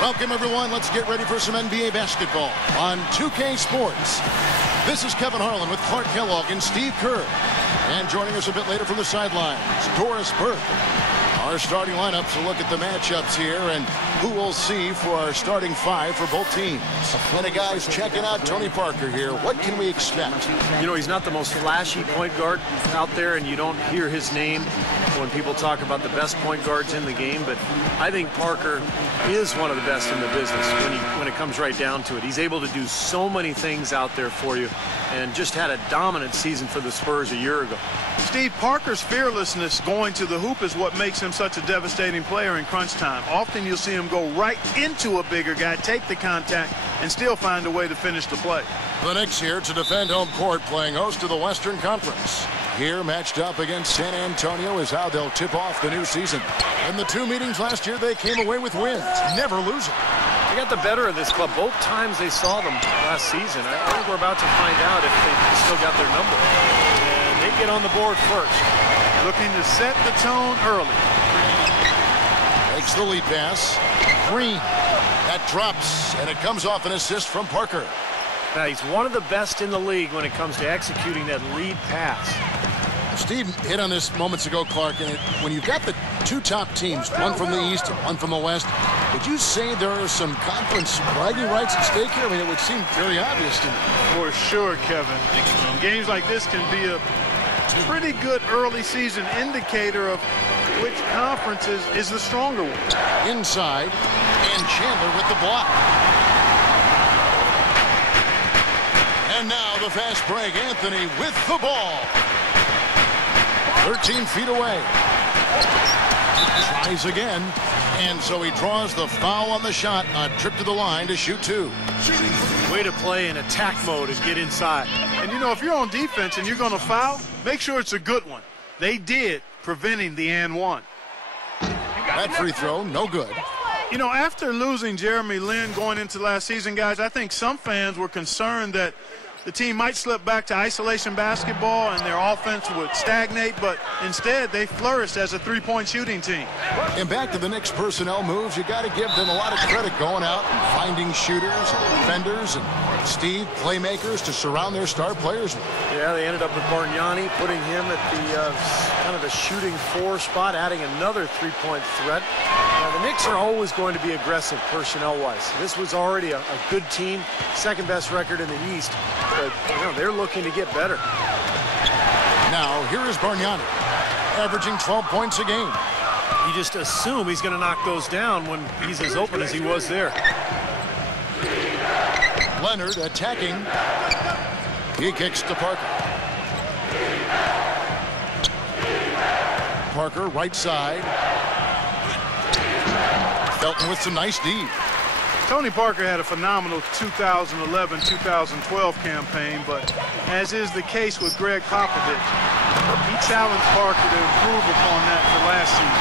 Welcome, everyone. Let's get ready for some NBA basketball on 2K Sports. This is Kevin Harlan with Clark Kellogg and Steve Kerr. And joining us a bit later from the sidelines, Doris Burke. Our starting lineups will look at the matchups here and who we'll see for our starting five for both teams. And the guys checking out Tony Parker here. What can we expect? You know, he's not the most flashy point guard out there, and you don't hear his name when people talk about the best point guards in the game, but I think Parker is one of the best in the business when it comes right down to it. He's able to do so many things out there for you and just had a dominant season for the Spurs a year ago. Steve, Parker's fearlessness going to the hoop is what makes him such a devastating player in crunch time. Often you'll see him go right into a bigger guy, take the contact, and still find a way to finish the play. The Knicks here to defend home court, playing host to the Western Conference. Here matched up against San Antonio is how they'll tip off the new season. In the two meetings last year, they came away with wins, never losing. They got the better of this club both times they saw them last season. I think we're about to find out if they still got their number. And they get on the board first. Looking to set the tone early. Makes the lead pass. Green. That drops, and it comes off an assist from Parker. Now, he's one of the best in the league when it comes to executing that lead pass. Steve hit on this moments ago, Clark, and when you've got the two top teams, one from the East and one from the West, would you say there are some conference bragging rights at stake here? I mean, it would seem very obvious to me. For sure, Kevin. Games like this can be a pretty good early season indicator of which conference is the stronger one. Inside, and Chandler with the block. And now the fast break, Anthony with the ball. 13 feet away. Tries again. And so he draws the foul on the shot. A trip to the line to shoot two. Way to play in attack mode and get inside. And, you know, if you're on defense and you're going to foul, make sure it's a good one. They did, preventing the and one. That free throw, no good. You know, after losing Jeremy Lin going into last season, guys, I think some fans were concerned that the team might slip back to isolation basketball and their offense would stagnate, but instead they flourished as a three-point shooting team. And back to the Knicks personnel moves, you got to give them a lot of credit going out and finding shooters and defenders and Steve playmakers to surround their star players with. Yeah, they ended up with Bargnani, putting him at the kind of the shooting four spot, adding another three-point threat. The Knicks are always going to be aggressive personnel-wise. This was already a good team, second best record in the East, but you know, they're looking to get better. Now here is Bargnani, averaging 12 points a game. You just assume he's going to knock those down when he's as open as he was there. Leonard attacking. He kicks to Parker. Parker right side. Felton with some nice D. Tony Parker had a phenomenal 2011-2012 campaign, but as is the case with Greg Popovich, he challenged Parker to improve upon that for last season.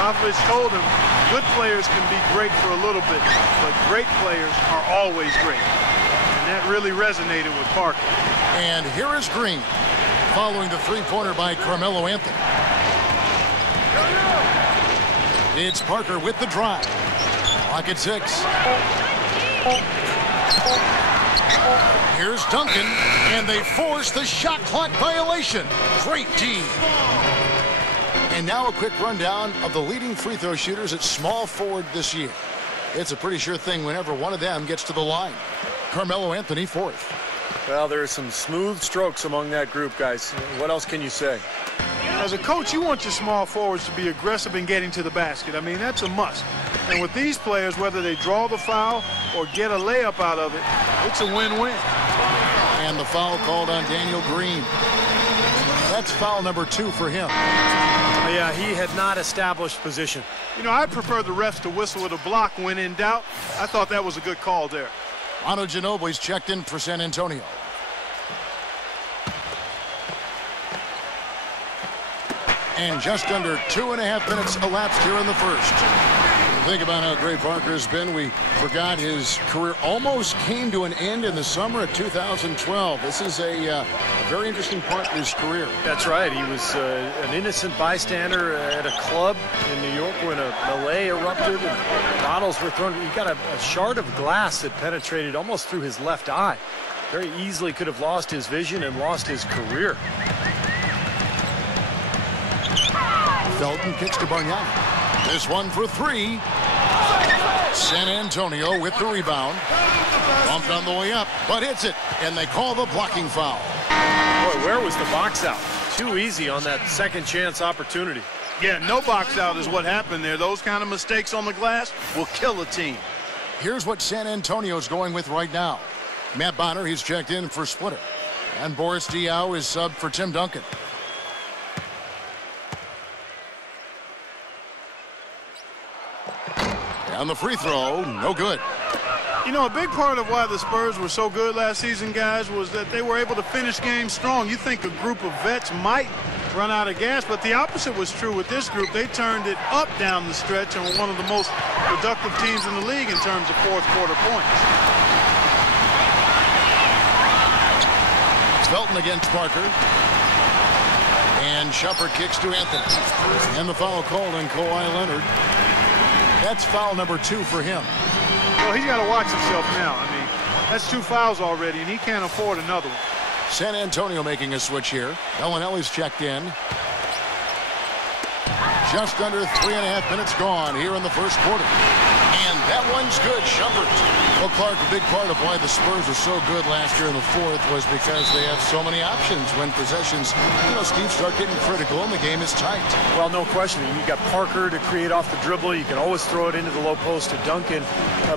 Popovich told him good players can be great for a little bit, but great players are always great. And that really resonated with Parker. And here is Green, following the three-pointer by Carmelo Anthony. It's Parker with the drive. Clock at 6. Here's Duncan, and they force the shot clock violation. Great team. And now a quick rundown of the leading free throw shooters at small forward this year. It's a pretty sure thing whenever one of them gets to the line. Carmelo Anthony fourth. Well, there are some smooth strokes among that group, guys. What else can you say? As a coach, you want your small forwards to be aggressive in getting to the basket. I mean, that's a must. And with these players, whether they draw the foul or get a layup out of it, it's a win-win. And the foul called on Daniel Green. That's foul number 2 for him. Yeah, he had not established position. You know, I prefer the refs to whistle with a block when in doubt. I thought that was a good call there. Manu Ginobili's checked in for San Antonio. And just under 2.5 minutes elapsed here in the first. Think about how great Parker's been. We forgot his career almost came to an end in the summer of 2012. This is a very interesting part of his career. That's right. He was an innocent bystander at a club in New York when a melee erupted and bottles were thrown. He got a shard of glass that penetrated almost through his left eye. Very easily could have lost his vision and lost his career. Felton kicks to Bargnani. This one for three. San Antonio with the rebound. Bumped on the way up, but hits it, and they call the blocking foul. Boy, where was the box out? Too easy on that second chance opportunity. Yeah, no box out is what happened there. Those kind of mistakes on the glass will kill a team. Here's what San Antonio's going with right now. Matt Bonner, he's checked in for Splitter. And Boris Diaw is subbed for Tim Duncan. And the free throw, no good. You know, a big part of why the Spurs were so good last season, guys, was that they were able to finish games strong. You think a group of vets might run out of gas, but the opposite was true with this group. They turned it up down the stretch and were one of the most productive teams in the league in terms of fourth quarter points. Felton against Parker. And Shumpert kicks to Anthony. And the foul called on Kawhi Leonard. That's foul number 2 for him. Well, he's got to watch himself now. I mean, that's 2 fouls already, and he can't afford another one. San Antonio making a switch here. Ellinelli's checked in. Just under 3.5 minutes gone here in the first quarter. And that one's good, Shumpert. Well, Clark, a big part of why the Spurs were so good last year in the fourth was because they have so many options when possessions, Steve, start getting critical and the game is tight. Well, no question. You got Parker to create off the dribble. You can always throw it into the low post to Duncan.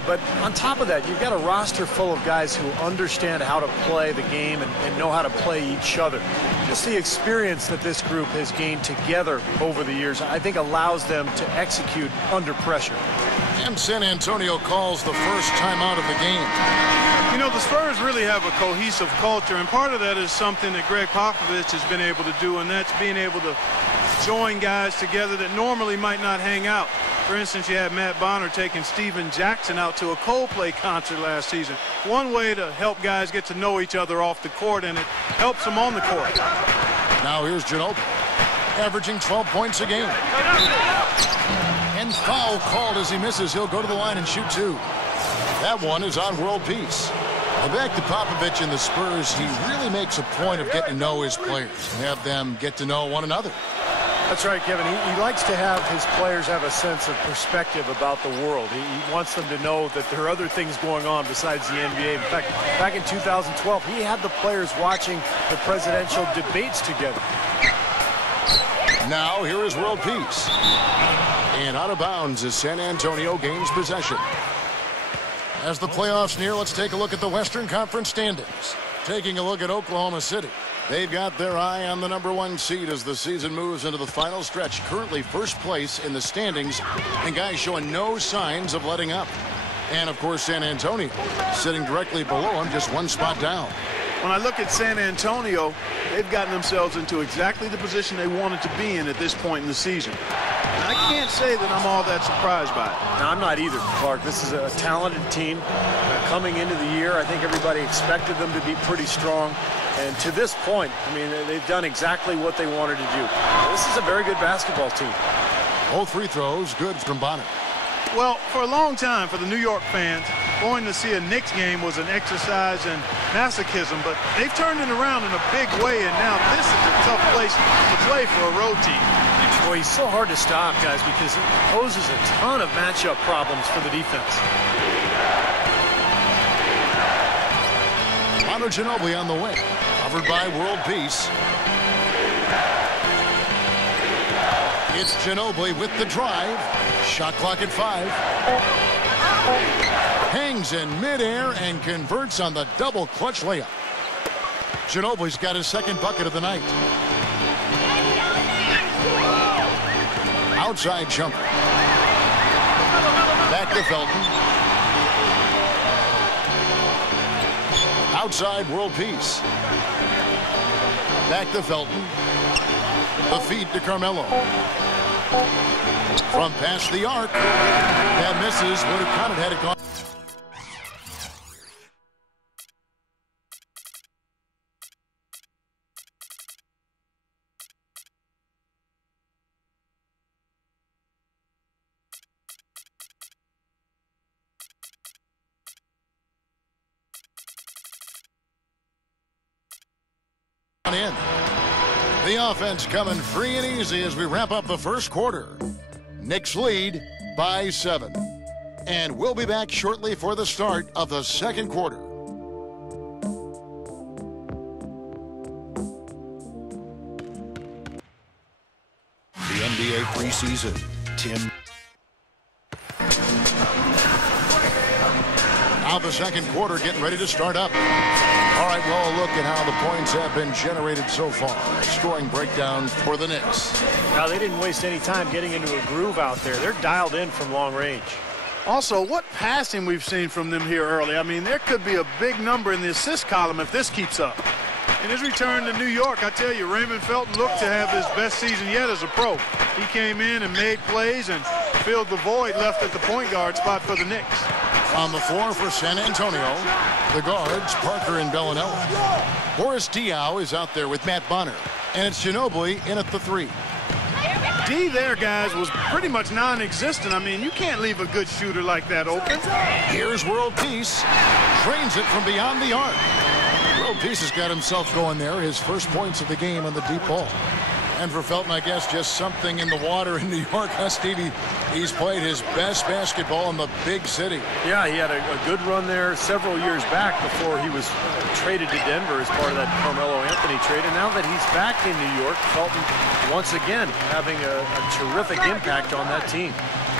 But on top of that, you've got a roster full of guys who understand how to play the game and know how to play each other. Just the experience that this group has gained together over the years, I think allows them to execute under pressure. And San Antonio calls the first timeout of the game. You know, the Spurs really have a cohesive culture, and part of that is something that Greg Popovich has been able to do, and that's being able to join guys together that normally might not hang out. For instance, you had Matt Bonner taking Steven Jackson out to a Coldplay concert last season. One way to help guys get to know each other off the court, and it helps them on the court. Now here's Ginobili, averaging 12 points a game. And foul called as he misses. He'll go to the line and shoot 2. That one is on world peace. And back to Popovich and the Spurs, he really makes a point of getting to know his players and have them get to know one another. That's right, Kevin. He likes to have his players have a sense of perspective about the world. He wants them to know that there are other things going on besides the NBA. In fact, back in 2012, he had the players watching the presidential debates together. Now here is world peace. And out of bounds as San Antonio gains possession. As the playoffs near, let's take a look at the Western Conference standings. Taking a look at Oklahoma City. They've got their eye on the #1 seed as the season moves into the final stretch. Currently first place in the standings, and guys showing no signs of letting up. And, of course, San Antonio sitting directly below them, just 1 spot down. When I look at San Antonio, they've gotten themselves into exactly the position they wanted to be in at this point in the season. And I can't say that I'm all that surprised by it. No, I'm not either, Clark. This is a talented team coming into the year. I think everybody expected them to be pretty strong. And to this point, I mean, they've done exactly what they wanted to do. This is a very good basketball team. Both free throws good from Bonner. Well, for a long time, for the New York fans, going to see a Knicks game was an exercise in masochism, but they've turned it around in a big way, and now this is a tough place to play for a road team. Boy, he's so hard to stop, guys, because he poses a ton of matchup problems for the defense. Manu Ginobili on the way, covered by world peace. It's Ginobili with the drive. Shot clock at 5. Hangs in midair and converts on the double clutch layup. Ginobili's got his second bucket of the night. Outside jumper. Back to Felton. Outside world peace. Back to Felton. The feed to Carmelo. From past the arc. That misses. Would have counted had it gone. In. The offense coming free and easy as we wrap up the first quarter. Knicks lead by 7. And we'll be back shortly for the start of the second quarter. The NBA preseason. Tim. Now the second quarter getting ready to start up. All right, well, look at how the points have been generated so far. Scoring breakdown for the Knicks. Now, they didn't waste any time getting into a groove out there. They're dialed in from long range. Also, what passing we've seen from them here early. I mean, there could be a big number in the assist column if this keeps up. In his return to New York, I tell you, Raymond Felton looked to have his best season yet as a pro. He came in and made plays and filled the void left at the point guard spot for the Knicks. On the floor for San Antonio, the guards, Parker and Bellinelli. Boris Diaw is out there with Matt Bonner, and it's Ginobili in at the 3. D there, guys, was pretty much non-existent. I mean, you can't leave a good shooter like that open. Here's World Peace. Trains it from beyond the arc. World Peace has got himself going there. His first points of the game on the deep ball. And for Felton, I guess, just something in the water in New York, huh, Stevie? He's played his best basketball in the big city. Yeah, he had a good run there several years back before he was traded to Denver as part of that Carmelo Anthony trade. And now that he's back in New York, Felton, once again, having a terrific impact on that team.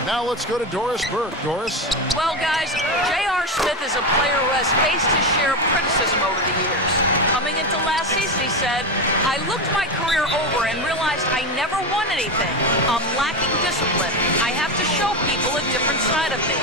Now let's go to Doris Burke. Doris? Well, guys, J.R. Smith is a player who has faced his share of criticism over the years. Coming into last season, he said, I looked my career over and realized I never won anything. I'm lacking discipline. I have to show people a different side of me,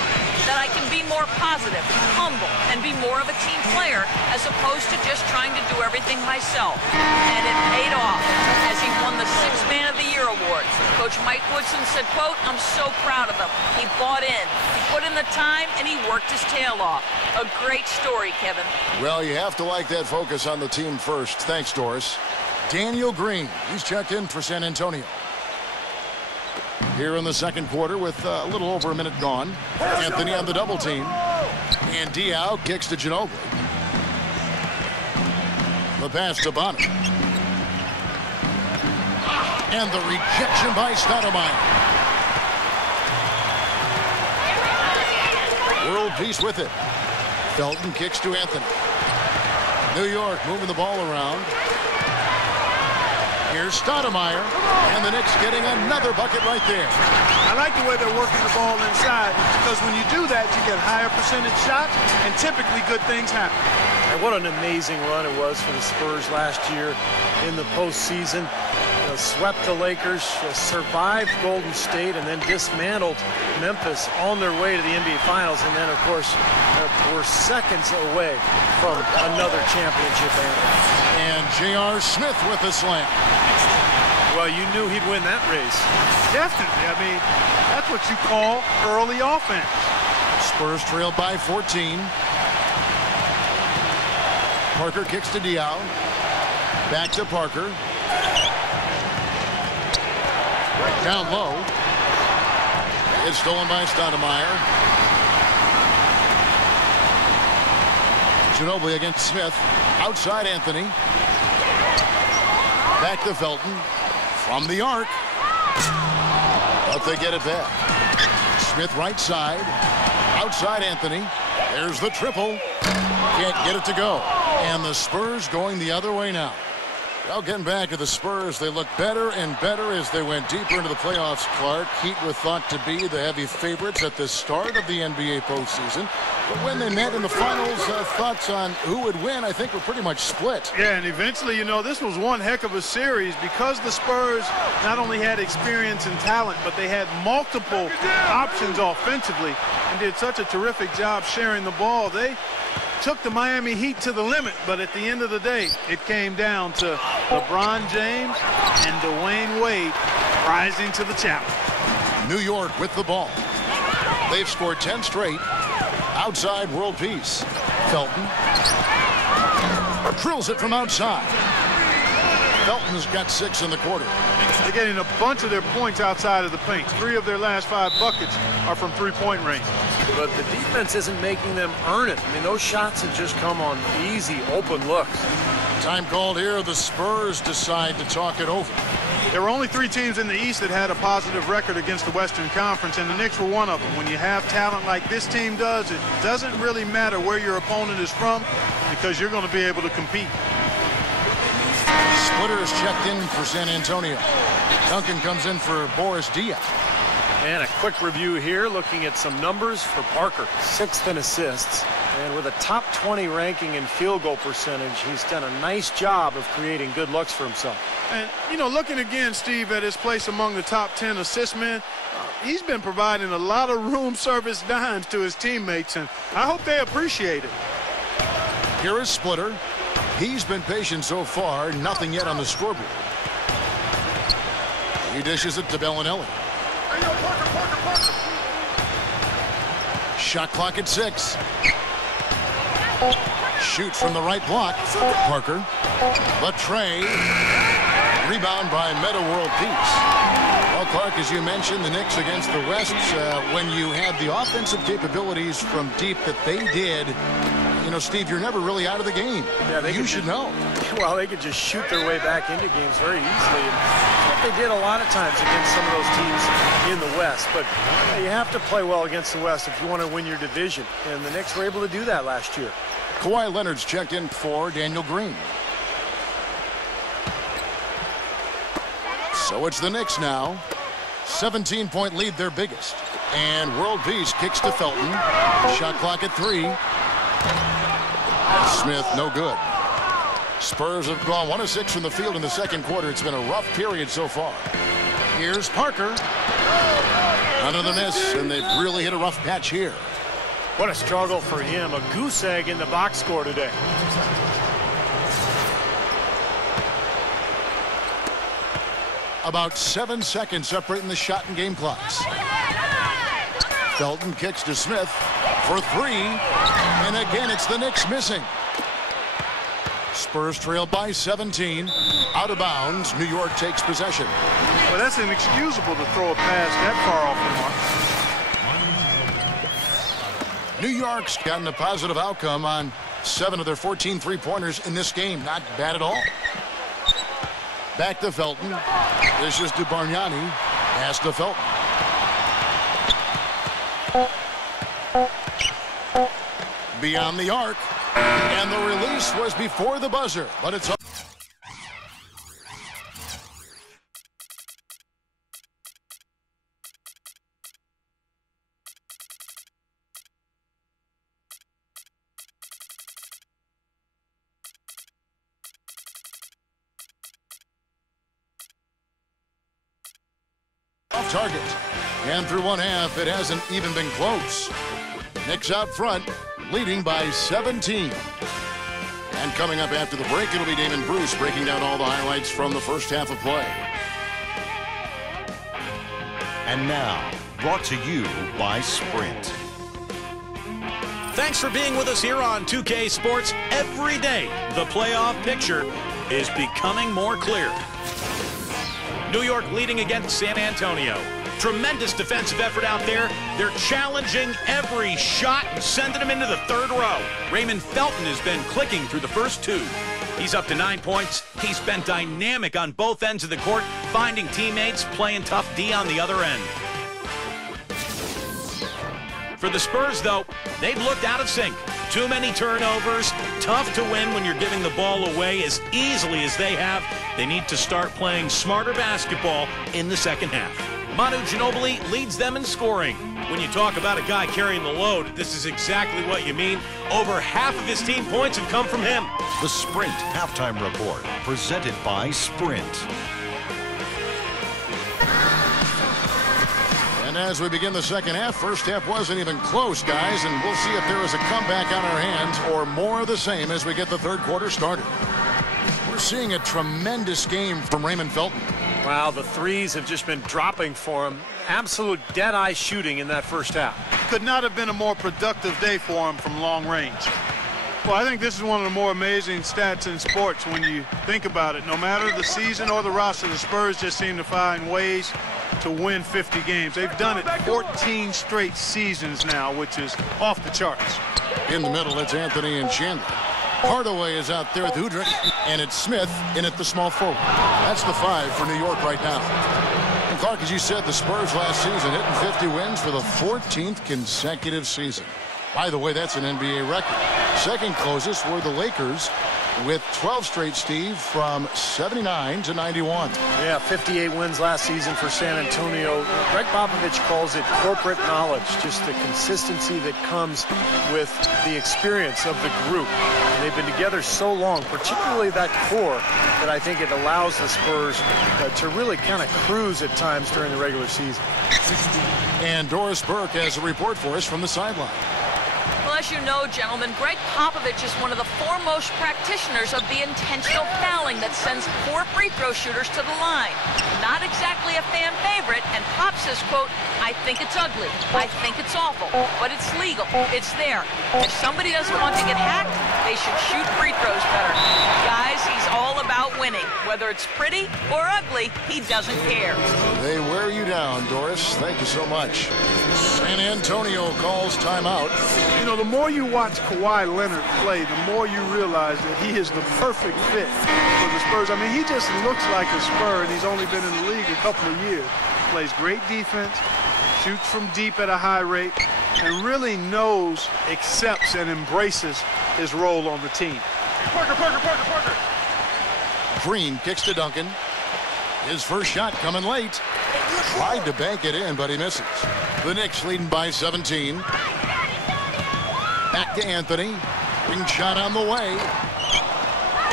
that I can be more positive, humble, and be more of a team player as opposed to just trying to do everything myself. And it paid off as he won the 6th Man of the Year award. Coach Mike Woodson said, quote, I'm so proud of him. He bought in. He put in the time, and he worked his tail off. A great story, Kevin. Well, you have to like that focus on the team first. Thanks, Doris. Daniel Green, he's checked in for San Antonio. Here in the second quarter with a little over a minute gone. Anthony on the double team. And Diaw kicks to Ginobili. The pass to Bonner. And the rejection by Stoudemire. World Peace with it. Felton kicks to Anthony. New York moving the ball around. Here's Stoudemire, and the Knicks getting another bucket right there. I like the way they're working the ball inside, because when you do that, you get higher percentage shots, and typically good things happen. And what an amazing run it was for the Spurs last year in the postseason. Swept the Lakers, survived Golden State, and then dismantled Memphis on their way to the NBA Finals. And then, of course, we're seconds away from another championship anthem. And J.R. Smith with the slam. Well, you knew he'd win that race. Definitely. I mean, that's what you call early offense. Spurs trailed by 14. Parker kicks to Diaw. Back to Parker. Down low. It's stolen by Stoudemire. Ginobili against Smith. Outside Anthony. Back to Felton. From the arc. But they get it back. Smith right side. Outside Anthony. There's the triple. Can't get it to go. And the Spurs going the other way now. Well, getting back to the Spurs, they look better and better as they went deeper into the playoffs, Clark. Heat were thought to be the heavy favorites at the start of the NBA postseason. But when they met in the finals, thoughts on who would win, I think, were pretty much split. Yeah, and eventually, you know, this was one heck of a series because the Spurs not only had experience and talent, but they had multiple options offensively and did such a terrific job sharing the ball. They took the Miami Heat to the limit, but at the end of the day, it came down to LeBron James and Dwayne Wade rising to the challenge. New York with the ball. They've scored 10 straight. Outside, world peace. Felton drills it from outside. Felton's got 6 in the quarter. They're getting a bunch of their points outside of the paint. 3 of their last 5 buckets are from three-point range. But the defense isn't making them earn it. I mean, those shots have just come on easy, open looks. Time called here. The Spurs decide to talk it over. There were only 3 teams in the East that had a positive record against the Western Conference, and the Knicks were one of them. When you have talent like this team does, it doesn't really matter where your opponent is from because you're going to be able to compete. Splitter is checked in for San Antonio. Duncan comes in for Boris Diaw. And a quick review here, looking at some numbers for Parker. 6th in assists, and with a top 20 ranking in field goal percentage, he's done a nice job of creating good looks for himself. And, you know, looking again, Steve, at his place among the top 10 assist men, he's been providing a lot of room service dimes to his teammates, and I hope they appreciate it. Here is Splitter. He's been patient so far, nothing yet on the scoreboard. He dishes it to Bellinelli. Shot clock at 6. Shoot from the right block. Parker. Latre. Rebound by Meta World Peace. Well, Clark, as you mentioned, the Knicks against the West, when you had the offensive capabilities from deep that they did, you know, Steve, you're never really out of the game. Yeah, you should know. Well, they could just shoot their way back into games very easily. And that's what they did a lot of times against some of those teams in the West. But you have to play well against the West if you want to win your division. And the Knicks were able to do that last year. Kawhi Leonard's checked in for Daniel Green. So it's the Knicks now. 17-point lead, their biggest. And world peace kicks to Felton. Shot clock at 3. Smith, no good. Spurs have gone 1 of 6 from the field in the second quarter. It's been a rough period so far. Here's Parker. Another miss, and they've really hit a rough patch here. What a struggle for him. A goose egg in the box score today. About 7 seconds separating the shot and game clocks. Felton kicks to Smith for 3. And again, it's the Knicks missing. Spurs trail by 17. Out of bounds. New York takes possession. Well, that's inexcusable to throw a pass that far off the mark. New York's gotten a positive outcome on 7 of their 14 three-pointers in this game. Not bad at all. Back to Felton. This is to Bargnani. Pass to Felton. Beyond the arc. And the release was before the buzzer, but it's up. Off target. And through one half, it hasn't even been close. Knicks out front, leading by 17. And coming up after the break, it'll be Damon Bruce breaking down all the highlights from the first half of play. And now, brought to you by Sprint. Thanks for being with us here on 2K Sports. Every day, the playoff picture is becoming more clear. New York leading against San Antonio. Tremendous defensive effort out there. They're challenging every shot and sending them into the third row. Raymond Felton has been clicking through the first 2. He's up to 9 points. He's been dynamic on both ends of the court, finding teammates, playing tough D on the other end. For the Spurs, though, they've looked out of sync. Too many turnovers. Tough to win when you're giving the ball away as easily as they have. They need to start playing smarter basketball in the second half. Manu Ginobili leads them in scoring. When you talk about a guy carrying the load, this is exactly what you mean. Over half of his team points have come from him. The Sprint Halftime Report, presented by Sprint. And as we begin the second half, first half wasn't even close, guys, and we'll see if there is a comeback on our hands or more of the same as we get the third quarter started. We're seeing a tremendous game from Raymond Felton. Wow, the threes have just been dropping for him. Absolute dead-eye shooting in that first half. Could not have been a more productive day for him from long range. Well, I think this is one of the more amazing stats in sports when you think about it. No matter the season or the roster, the Spurs just seem to find ways to win 50 games. They've done it 14 straight seasons now, which is off the charts. In the middle, it's Anthony and Chandler. Hardaway is out there with Udrich, and it's Smith in at the small forward. That's the 5 for New York right now. And Clark, as you said, the Spurs last season hitting 50 wins for the 14th consecutive season. By the way, that's an NBA record. Second closest were the Lakers with 12 straight, Steve, from 79 to 91. Yeah, 58 wins last season for San Antonio. Greg Popovich calls it corporate knowledge, just the consistency that comes with the experience of the group. And they've been together so long, particularly that core, that I think it allows the Spurs to really kind of cruise at times during the regular season. And Doris Burke has a report for us from the sideline. Well, as you know, gentlemen, Greg Popovich is one of the foremost practitioners of the intentional fouling that sends poor free throw shooters to the line. Not exactly a fan favorite, and Pop says, quote, "I think it's ugly. I think it's awful, but it's legal. It's there. If somebody doesn't want to get hacked, they should shoot free throws better." Guys, he's all about winning. Whether it's pretty or ugly, he doesn't care. They wear you down, Doris. Thank you so much. San Antonio calls timeout. You know, the more you watch Kawhi Leonard play, the more you realize that he is the perfect fit for the Spurs. I mean, he just looks like a Spur, and he's only been in the league a couple of years. Plays great defense, shoots from deep at a high rate, and really knows, accepts, and embraces his role on the team. Parker. Green kicks to Duncan. His first shot coming late. Tried to bank it in, but he misses. The Knicks leading by 17. Back to Anthony. Ring shot on the way.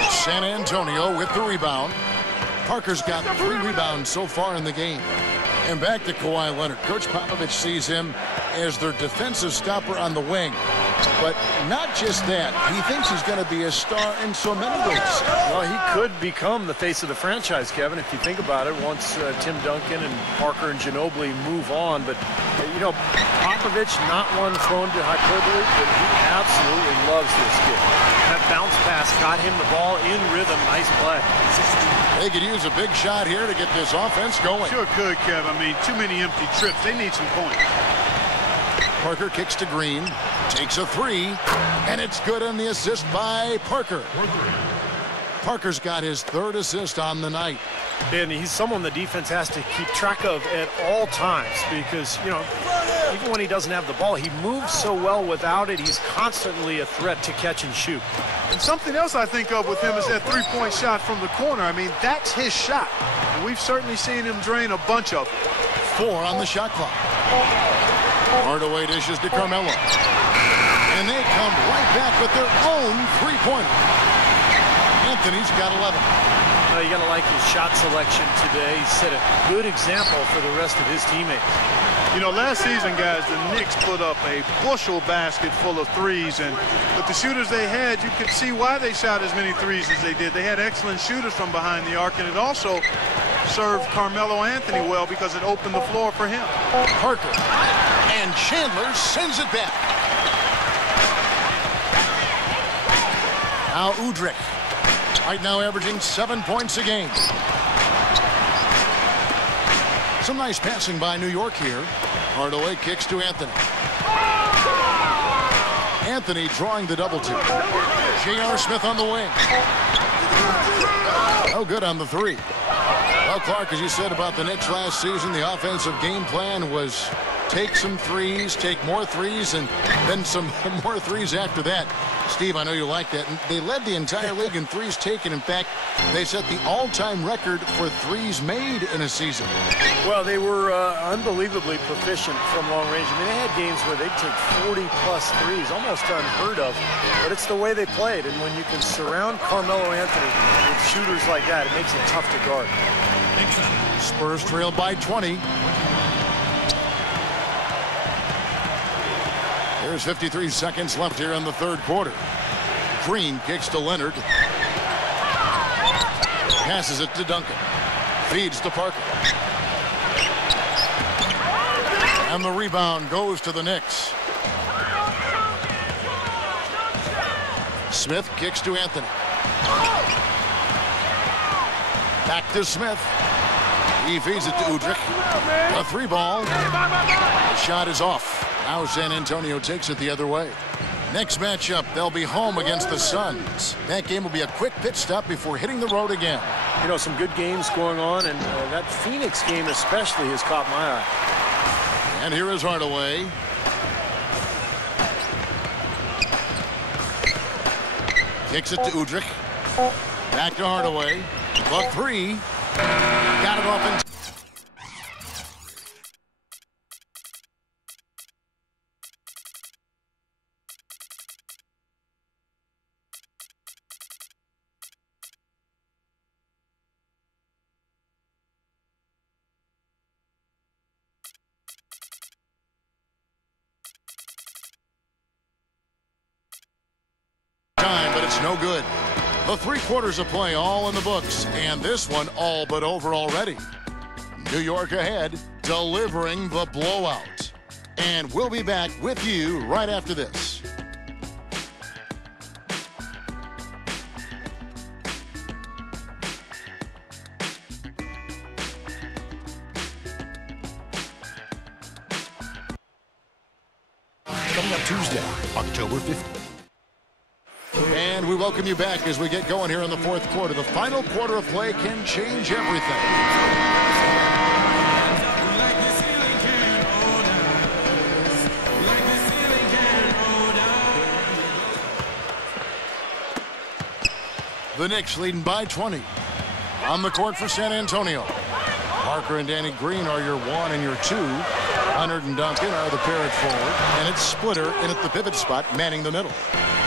San Antonio with the rebound. Parker's got 3 rebounds so far in the game. And back to Kawhi Leonard. Coach Popovich sees him as their defensive stopper on the wing. But not just that. He thinks he's going to be a star in so many ways. Well, he could become the face of the franchise, Kevin, if you think about it, once Tim Duncan and Parker and Ginobili move on. But, you know, Popovich, not one prone to hyperbole, but he absolutely loves this kid. That bounce pass got him the ball in rhythm. Nice play. They could use a big shot here to get this offense going. Sure could, Kev. I mean, too many empty trips. They need some points. Parker kicks to Green, takes a 3, and it's good on the assist by Parker. Parker's got his 3rd assist on the night. And he's someone the defense has to keep track of at all times because, you know, even when he doesn't have the ball, he moves so well without it. He's constantly a threat to catch and shoot. And something else I think of with him is that 3-point shot from the corner. I mean, that's his shot. And we've certainly seen him drain a bunch of them. 4 on the shot clock. Hardaway dishes to Carmelo. And they come right back with their own 3-pointer. Anthony's got 11. You got to like his shot selection today. He set a good example for the rest of his teammates. You know, last season, guys, the Knicks put up a bushel basket full of threes, and with the shooters they had, you could see why they shot as many threes as they did. They had excellent shooters from behind the arc, and it also served Carmelo Anthony well because it opened the floor for him. Parker, and Chandler sends it back. Now Udrich, right now averaging 7 points a game. Some nice passing by New York here. Hardaway kicks to Anthony. Anthony drawing the double team. J.R. Smith on the wing. No good on the 3. Well, Clark, as you said about the Knicks last season, the offensive game plan was take some threes, take more threes, and then some more threes after that. Steve, I know you like that. They led the entire league in threes taken. In fact, they set the all-time record for threes made in a season. Well, they were unbelievably proficient from long range. I mean, they had games where they'd take 40-plus threes, almost unheard of. But it's the way they played. And when you can surround Carmelo Anthony with shooters like that, it makes it tough to guard. Spurs trail by 20. There's 53 seconds left here in the 3rd quarter. Green kicks to Leonard. Passes it to Duncan. Feeds to Parker. And the rebound goes to the Knicks. Smith kicks to Anthony. Back to Smith. He feeds it to Udrich. A three ball. The shot is off. Now San Antonio takes it the other way. Next matchup, they'll be home against the Suns. That game will be a quick pit stop before hitting the road again. You know, some good games going on, and that Phoenix game especially has caught my eye. And here is Hardaway. Kicks it to Udrich. Back to Hardaway. The three. Got it off in. But it's no good. The 3 quarters of play all in the books, and this one all but over already. New York ahead, delivering the blowout. And we'll be back with you right after this. Coming up Tuesday, October 15th. And we welcome you back as we get going here in the 4th quarter. The final quarter of play can change everything. The Knicks leading by 20. On the court for San Antonio. Parker and Danny Green are your 1 and your 2. Leonard and Duncan are the pair at forward. And it's Splitter in at the pivot spot, manning the middle.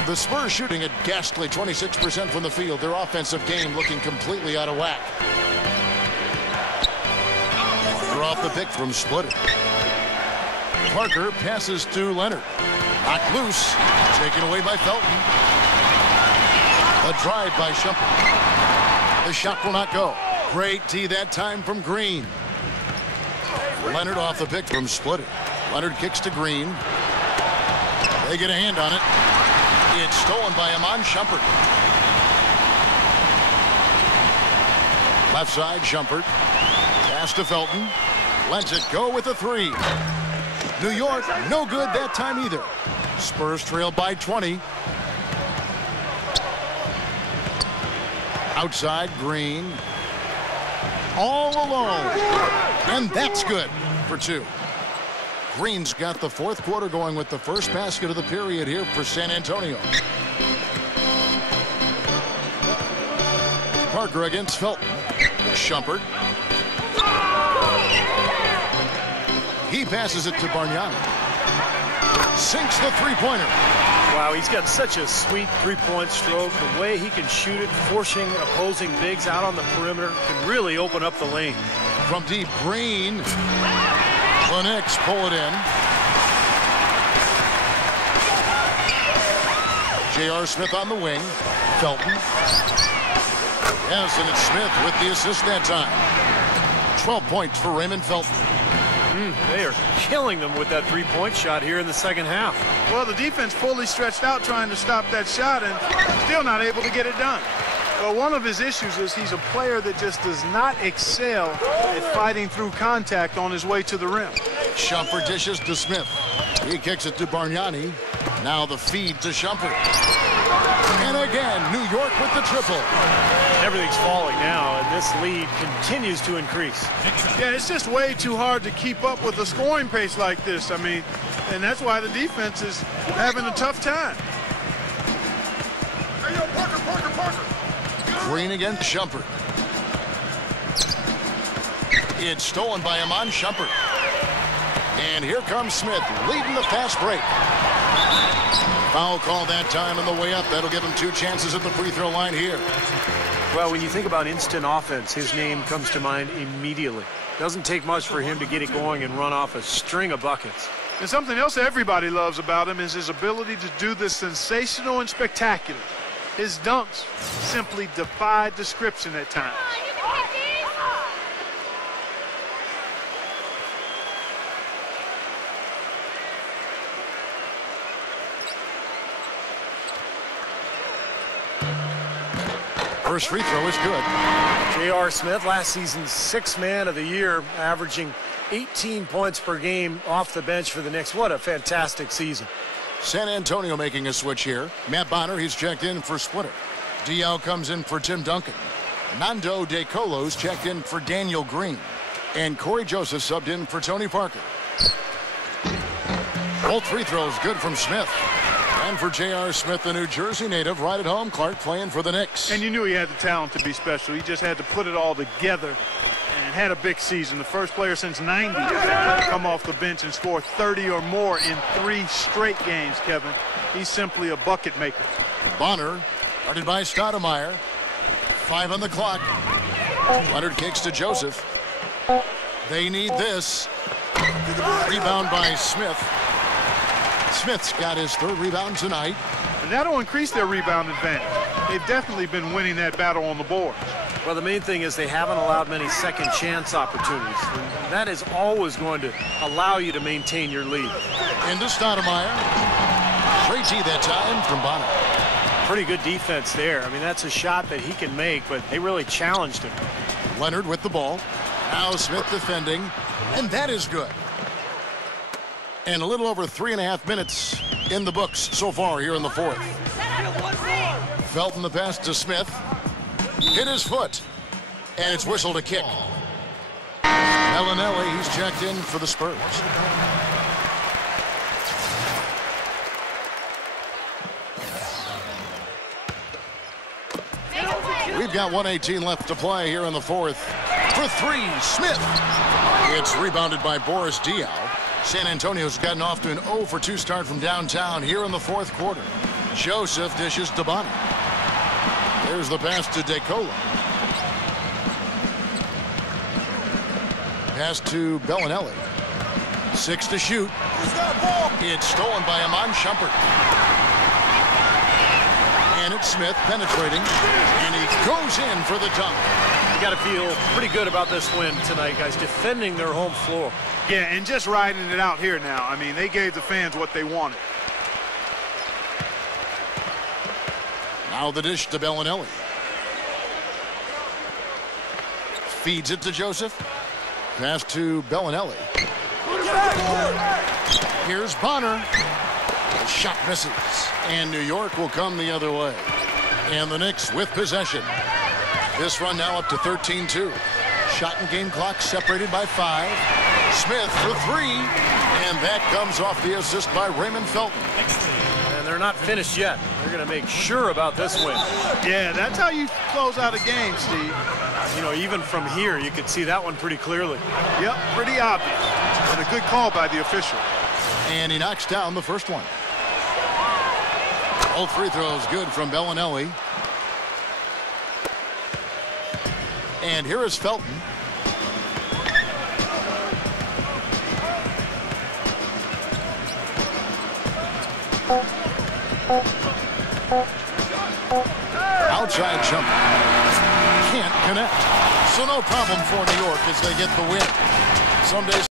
The Spurs shooting at ghastly 26% from the field. Their offensive game looking completely out of whack. Parker off the pick from Splitter. Parker passes to Leonard. Knocked loose. Taken away by Felton. A drive by Shumpert. The shot will not go. Great D that time from Green. Leonard off the pick from Splitter. Leonard kicks to Green. They get a hand on it. It's stolen by Shumpert. Left side, Shumpert. Pass to Felton. Lets it go with a 3. New York, no good that time either. Spurs trail by 20. Outside, Green. All alone. And that's good for 2. Green's got the 4th quarter going with the first basket of the period here for San Antonio. Parker against Felton. Shumpert. He passes it to Bargnani. Sinks the 3-pointer. Wow, he's got such a sweet 3-point stroke. The way he can shoot it, forcing opposing bigs out on the perimeter, can really open up the lane. From deep, Green. The Knicks pull it in. J.R. Smith on the wing. Felton. Yes, and it's Smith with the assist that time. 12 points for Raymond Felton. They are killing them with that 3-point shot here in the second half. Well, the defense fully stretched out trying to stop that shot and still not able to get it done. Well, one of his issues is he's a player that just does not excel at fighting through contact on his way to the rim. Shumpert dishes to Smith. He kicks it to Bargnani. Now the feed to Shumpert. And again, New York with the triple. Everything's falling now, and this lead continues to increase. Yeah, it's just way too hard to keep up with a scoring pace like this. I mean, and that's why the defense is having a tough time. Hey, yo, Parker. Green against Shumpert. It's stolen by Shumpert. And here comes Smith, leading the fast break. Foul call that time on the way up. That'll give him 2 chances at the free throw line here. Well, when you think about instant offense, his name comes to mind immediately. Doesn't take much for him to get it going and run off a string of buckets. And something else everybody loves about him is his ability to do the sensational and spectacular. His dunks simply defy description at times. First free throw is good. J.R. Smith, last season's sixth man of the year, averaging 18 points per game off the bench for the Knicks. What a fantastic season. San Antonio making a switch here. Matt Bonner, he's checked in for Splitter. Diaw comes in for Tim Duncan. Nando De Colo's checked in for Daniel Green. And Corey Joseph subbed in for Tony Parker. Both free throws good from Smith. And for J.R. Smith, the New Jersey native, right at home, Clark playing for the Knicks. And you knew he had the talent to be special. He just had to put it all together and had a big season. The first player since 90 to come off the bench and score 30 or more in 3 straight games, Kevin. He's simply a bucket maker. Bonner, guarded by Stoudemire. 5 on the clock. Leonard kicks to Joseph. They need this. Rebound by Smith. Smith's got his 3rd rebound tonight. And that'll increase their rebound advantage. They've definitely been winning that battle on the board. Well, the main thing is they haven't allowed many second chance opportunities. And that is always going to allow you to maintain your lead. Into Stoudemire. Great tee that time from Bonner. Pretty good defense there. I mean, that's a shot that he can make, but they really challenged him. Leonard with the ball. Now Smith defending. And that is good. And a little over 3.5 minutes in the books so far here in the 4th. Felton the pass to Smith. Hit his foot. And it's whistled a kick. Bellinelli, he's checked in for the Spurs. We've got 1:18 left to play here in the 4th. For 3, Smith. It's rebounded by Boris Diaw. San Antonio's gotten off to an 0 for 2 start from downtown here in the 4th quarter. Joseph dishes to Bonner. There's the pass to De Colo. Pass to Bellinelli. 6 to shoot. It's stolen by Iman Shumpert. And it's Smith penetrating. And he goes in for the dunk. You got to feel pretty good about this win tonight, guys, defending their home floor. Yeah, and just riding it out here now. I mean, they gave the fans what they wanted. Now the dish to Bellinelli. Feeds it to Joseph. Pass to Bellinelli. Here's Bonner. The shot misses. And New York will come the other way. And the Knicks with possession. This run now up to 13-2. Shot and game clock separated by 5. Smith for 3. And that comes off the assist by Raymond Felton. And they're not finished yet. They're going to make sure about this win. Yeah, that's how you close out a game, Steve. You know, even from here, you could see that one pretty clearly. Yep, pretty obvious. But a good call by the official. And he knocks down the first one. Both free throws good from Bellinelli. And here is Felton. Outside jumper. Can't connect. So no problem for New York as they get the win. Some days